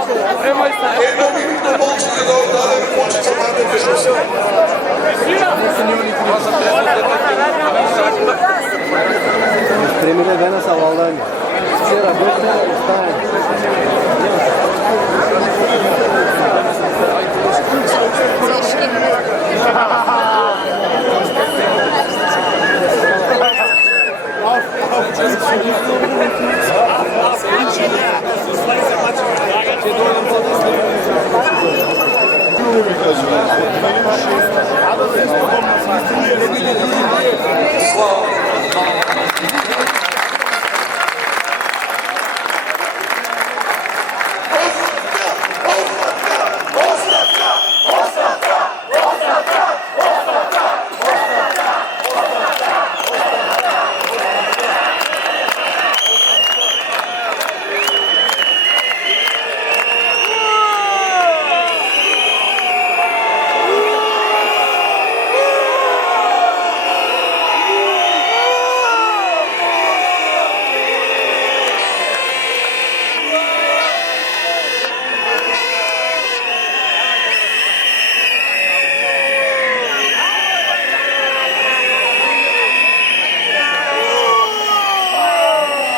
E non minuto molto che dare molto chiamate per Premile bana savallar mı? Sera, 4 tane.